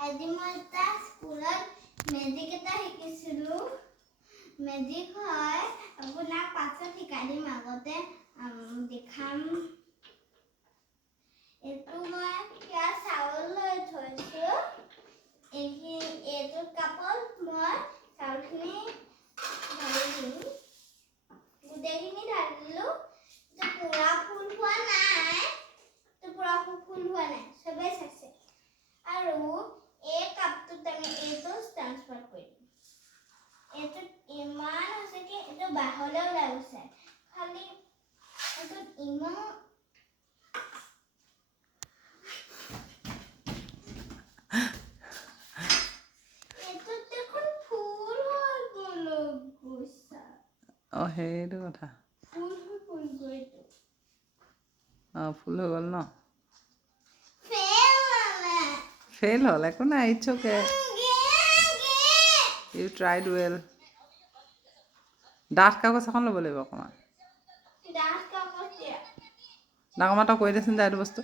আজি মই এটা স্কুলত মেজিক এটা শিকিছিলোঁ মেজিক হয় আপোনাক পাছত শিকাই দিম আগতে দেখাম এইটো মই কিয়া চাউল লৈ থৈছোঁ এইটো কাপত মই চাউলখিনি ঢালি দিম গোটেইখিনি ঢালিলোঁ পুৰা ফুল হোৱা নাই চবেই চাইছে আৰু এই কাপটোত আমি এইটো ট্ৰান্সফাৰ কৰি দিম এইটো ইমান হৈছে কি এইটো বাহিৰলৈ ওলাই গৈছে খালি এইটো ইমান এইটো দেখোন ফুল হৈ গ'ল গুছা সেইটো কথা ফুল গৈটো ফুল হৈ গ'ল ন ফেল হ'ল একো নাই it's okay you tried well ডাঠ কাগজ এখন ল'ব লাগিব অকণমান ডাঙৰ তই কৰি দেচোন যা এইটো বস্তু